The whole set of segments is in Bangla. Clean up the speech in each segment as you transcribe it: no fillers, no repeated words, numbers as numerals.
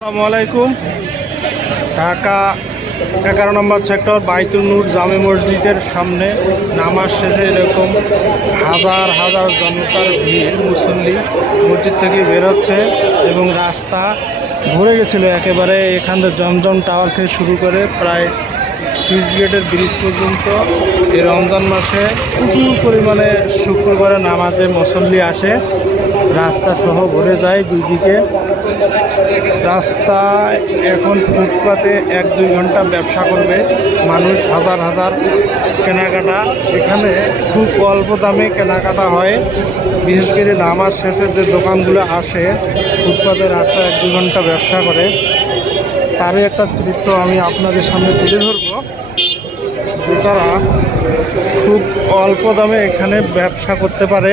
আসসালামু আলাইকুম। ঢাকা 11 নম্বর সেক্টর বাইতুল নূর জামে মসজিদের সামনে নামাজ শেষে এরকম হাজার হাজার জনতার ভিড়। মুসল্লি মসজিদ থেকে বেরোচ্ছে এবং রাস্তা ভরে গেছিলো একেবারে। এখানে জমজম টাওয়ার থেকে শুরু করে প্রায় সুইচ গেটের ব্রিজ পর্যন্ত এই রমজান মাসে প্রচুর পরিমাণে শুক্রবারে নামাজে মুসল্লি আসে। রাস্তা সহ ভরে যায় দুই দিকে। রাস্তায় এখন ফুটপাতে 1-2 ঘন্টা ব্যবসা করবে মানুষ, হাজার হাজার কেনাকাটা। এখানে খুব অল্প দামে কেনাকাটা হয়, বিশেষ করে নামাজ শেষে যে দোকানগুলো আসে ফুটপাতে রাস্তায় 1-2 ঘন্টা ব্যবসা করে, তারই একটা চিত্র আমি আপনাদের সামনে তুলে ধরবো। যে তারা খুব অল্প দামে এখানে ব্যবসা করতে পারে,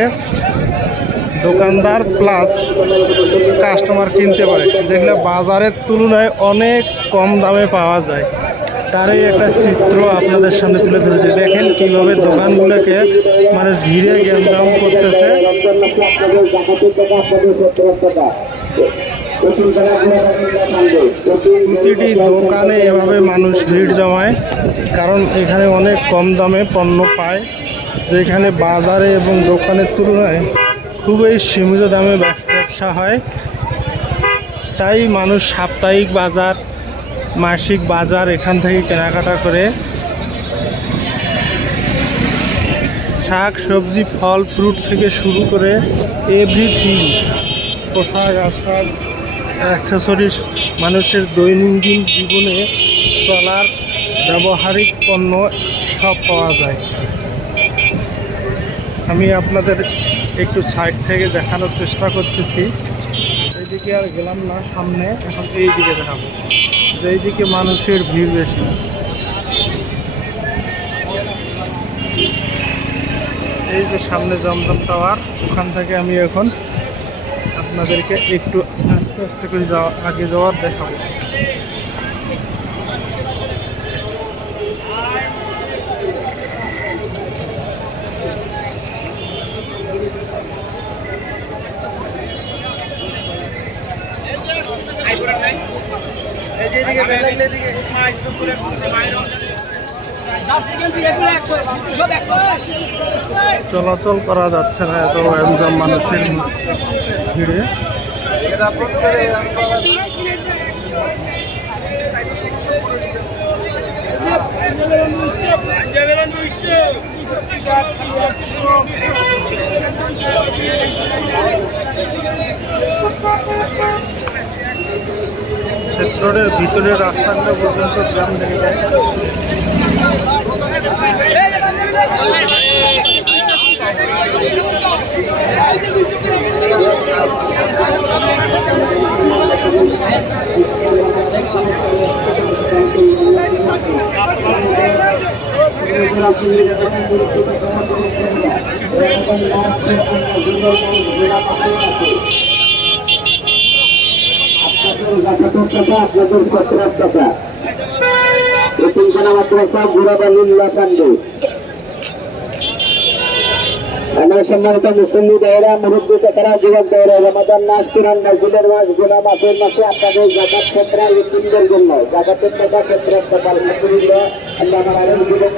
দোকানদার প্লাস কাস্টমার কিনতে পারে, যেগুলো বাজারের তুলনায় অনেক কম দামে পাওয়া যায়। তারই একটা চিত্র আপনাদের সামনে তুলে ধরেছে। দেখেন কিভাবে দোকানগুলোকে মানুষ ঘিরে গ্যাঞ্জাম করতেছে। প্রতিটি দোকানে এভাবে মানুষ ভিড় জমায়, কারণ এখানে অনেক কম দামে পণ্য পায়, যেখানে বাজারে এবং দোকানের তুলনায় খুবই সীমিত দামে ব্যবসা হয়। তাই মানুষ সাপ্তাহিক বাজার, মাসিক বাজার এখান থেকে কেনাকাটা করে। শাক সবজি, ফল ফ্রুট থেকে শুরু করে এভরিথিং, পোশাক আশাক, অ্যাক্সেসরিজ, মানুষের দৈনন্দিন জীবনে চলার ব্যবহারিক পণ্য সব পাওয়া যায়। আমি আপনাদের একটু সাইড থেকে দেখানোর চেষ্টা করতেছি। এইদিকে আর গেলাম না সামনে, এখন এই দিকে দেখাবো, যে এইদিকে মানুষের ভিড় বেশি। এই যে সামনে জমজম টাওয়ার, ওখান থেকে আমি এখন আপনাদেরকে একটু আস্তে আস্তে করে আগে যাওয়ার দেখাবো। চলাচল করা যাচ্ছে না, এত গ্যাঞ্জাম মানুষের ভিড়ে। সেক্টরের ভিতরের রাস্তাগুলো পর্যন্ত জ্যাম লেগে যায়। সম্মানিত মুসল্লি দেওয়া, মুরব্বী তারা যুবক দেওয়া, রমাদান মাস, কিরান মসজিদের মাস, গোলা মাসের মাসে আপনাদের জাকাত ক্ষেত্রে মুসলিমদের জন্য জাকাতের টাকা ক্ষেত্রে আলহামদুলিল্লাহ আল্লাহ আমাদের যুবক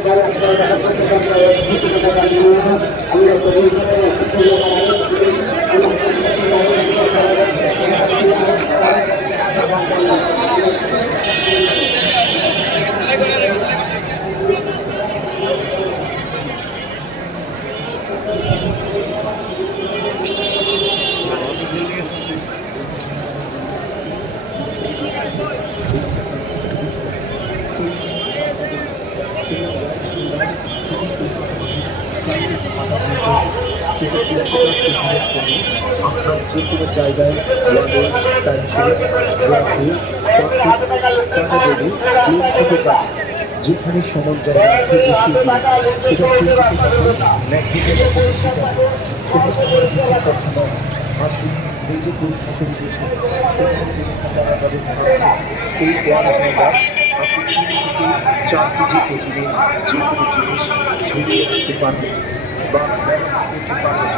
জায়গায় যেখানে সমান জায়গা আছে আসুন নিজে পরিভাষণ এই 4 কেজি ওজনের যে কোনো জিনিস ঝুলিয়ে রাখতে পারবেন বা করতে পারবেন।